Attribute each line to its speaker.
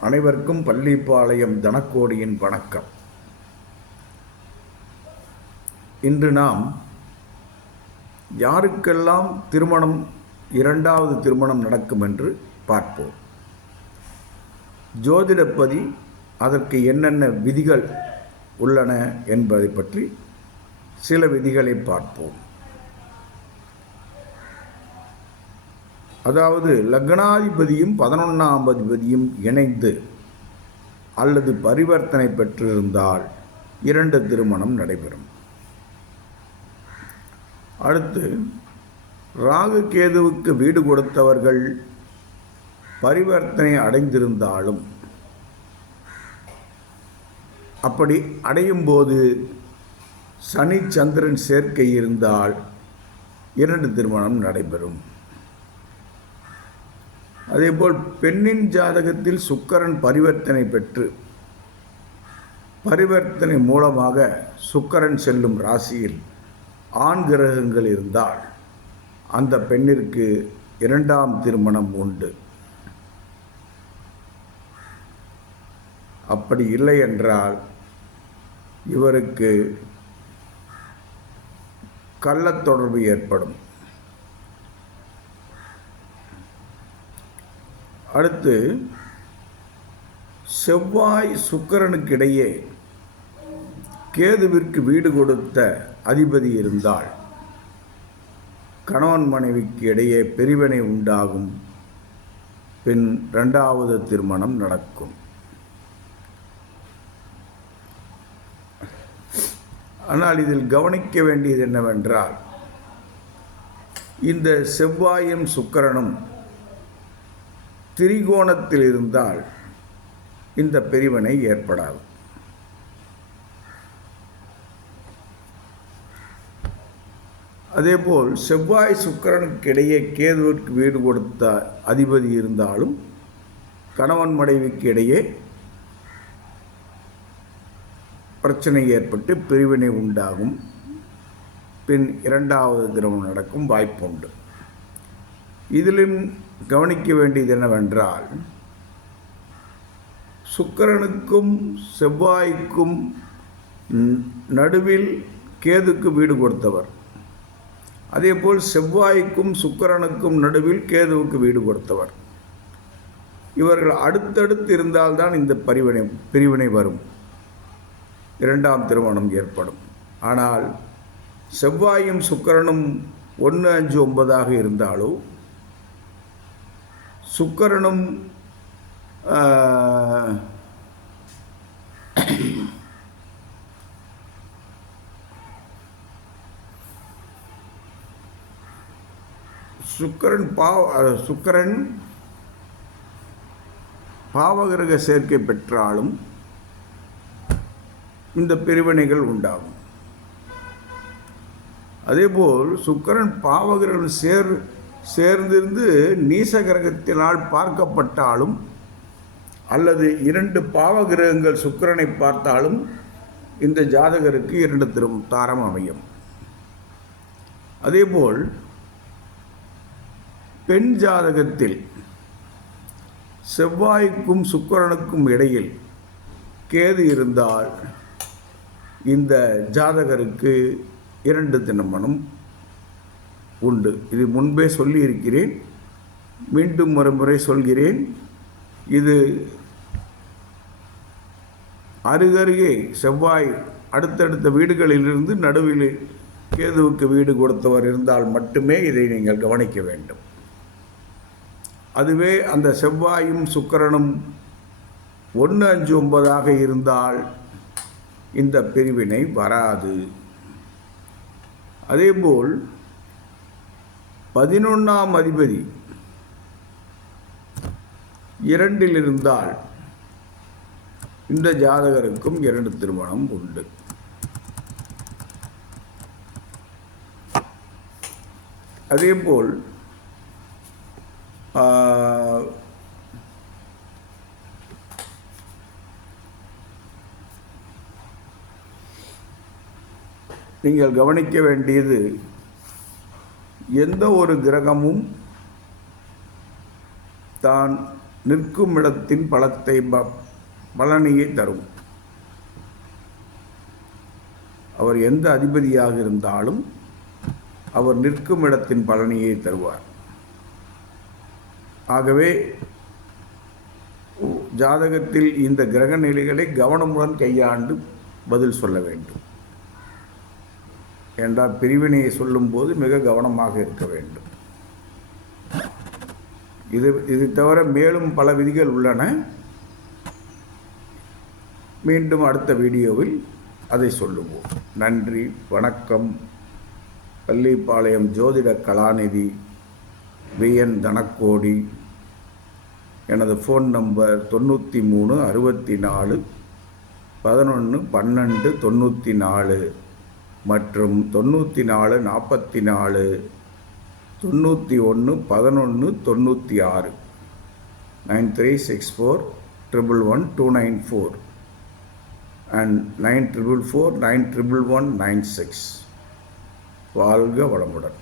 Speaker 1: அனைவருக்கும் பள்ளிப்பாளையம் தனக்கோடியின் வணக்கம். இன்று நாம் யாருக்கெல்லாம் திருமணம் இரண்டாவது திருமணம் நடக்கும் என்று பார்ப்போம். ஜோதிடப்பதி அதற்கு என்னென்ன விதிகள் உள்ளன என்பதை பற்றி சில விதிகளை பார்ப்போம். அதாவது லக்னாதிபதியும் பதினொன்றாம் அதிபதியும் இணைந்து அல்லது பரிவர்த்தனை பெற்றிருந்தால் இரண்டு திருமணம் நடைபெறும். அடுத்து ராகு கேதுவுக்கு வீடு கொடுத்தவர்கள் பரிவர்த்தனை அடைந்திருந்தாலும் அப்படி அடையும் போது சனி சந்திரன் சேர்க்கை இருந்தால் இரண்டு திருமணம் நடைபெறும். அதேபோல் பெண்ணின் ஜாதகத்தில் சுக்கரன் பரிவர்த்தனை பெற்று பரிவர்த்தனை மூலமாக சுக்கரன் செல்லும் ராசியில் ஆண் கிரகங்கள் இருந்தால் அந்த பெண்ணிற்கு இரண்டாம் திருமணம் உண்டு. அப்படி இல்லை என்றால் இவருக்கு கள்ளத் தொடர்பு ஏற்படும். அடுத்து செவ்வாய் சுக்கரனுக்கு இடையே கேதுவிற்கு வீடு கொடுத்த அதிபதி இருந்தால் கணவன் மனைவிக்கு இடையே பிரிவினை உண்டாகும். பின் ரெண்டாவது திருமணம் நடக்கும். ஆனால் இதில் கவனிக்க வேண்டியது என்னவென்றால் இந்த செவ்வாயும் சுக்கரனும் திரிகோணத்தில் இருந்தால் இந்த பிரிவினை ஏற்படாது. அதேபோல் செவ்வாய் சுக்கரனுக்கு இடையே கேதுவிற்கு வீடு கொடுத்த அதிபதி இருந்தாலும் கணவன் மனைவிக்கு இடையே பிரச்சனை ஏற்பட்டு பிரிவினை உண்டாகும். பின் இரண்டாவது கிரகம் நடக்கும் வாய்ப்புண்டு. இதிலும் கவனிக்க வேண்டியது என்னவென்றால் சுக்கரனுக்கும் செவ்வாய்க்கும் நடுவில் கேதுக்கு வீடு கொடுத்தவர். அதேபோல் செவ்வாய்க்கும் சுக்கரனுக்கும் நடுவில் கேதுவுக்கு வீடு கொடுத்தவர். இவர்கள் அடுத்தடுத்து இருந்தால்தான் இந்த பரிவினை பிரிவினை வரும். இரண்டாம் திருமணம் ஏற்படும். ஆனால் செவ்வாயும் சுக்கரனும் ஒன்று அஞ்சு ஒன்பதாக இருந்தாலும் சுக்கரனும் சுக்கரன் பாவ சுக்கரன் பாவகிரக சேர்க்கை பெற்றாலும் இந்த பிரிவினைகள் உண்டாகும். அதேபோல் சுக்கரன் பாவகிரகம் சேர் சேர்ந்திருந்து நீச கிரகத்தினால் பார்க்கப்பட்டாலும் அல்லது இரண்டு பாவகிரகங்கள் சுக்கரனை பார்த்தாலும் இந்த ஜாதகருக்கு இரண்டு திரும் தாரம் அமையும். அதேபோல் பெண் ஜாதகத்தில் செவ்வாய்க்கும் சுக்கரனுக்கும் இடையில் கேது இருந்தால் இந்த ஜாதகருக்கு இரண்டு திருமணம் உண்டு. இது முன்பே சொல்லியிருக்கிறேன். மீண்டும் மறுமுறை சொல்கிறேன். இது அருகருகே செவ்வாய் அடுத்தடுத்த வீடுகளிலிருந்து நடுவில் கேதுவுக்கு வீடு கொடுத்தவர் இருந்தால் மட்டுமே இதை நீங்கள் கவனிக்க வேண்டும். அதுவே அந்த செவ்வாயும் சுக்கரனும் ஒன்று அஞ்சு ஒன்பதாக இருந்தால் இந்த பிரிவினை வராது. அதேபோல் பதினொன்றாம் அதிபதி இரண்டில் இருந்தால் இந்த ஜாதகருக்கும் இரண்டு திருமணம் உண்டு. அதேபோல் நீங்கள் கவனிக்க வேண்டியது எந்த ஒரு கிரகமும் தான் நிற்கும் இடத்தின் பலத்தை ப பலனையை தரும். அவர் எந்த அதிபதியாக இருந்தாலும் அவர் நிற்கும் இடத்தின் பலனையை தருவார். ஆகவே ஜாதகத்தில் இந்த கிரக நிலைகளை கவனமுடன் கையாண்டு பதில் சொல்ல வேண்டும். என்றால் பிரிவினையை சொல்லும்போது மிக கவனமாக இருக்க வேண்டும். இது இது தவிர மேலும் பல விதிகள் உள்ளன. மீண்டும் அடுத்த வீடியோவில் அதை சொல்லுவோம். நன்றி வணக்கம். பள்ளிப்பாளையம் ஜோதிட கலாநிதி விஎன் தனக்கோடி. எனது ஃபோன் நம்பர் தொண்ணூற்றி மூணு அறுபத்தி நாலு பதினொன்று பன்னெண்டு தொண்ணூற்றி நாலு. மற்றும் தொண்ணூற்றி நாலு நாற்பத்தி நாலு தொண்ணூற்றி ஒன்று பதினொன்று தொண்ணூற்றி ஆறு nine three six four triple one two nine four. And nine triple four nine triple one nine six. வாழ்க வளமுடன்.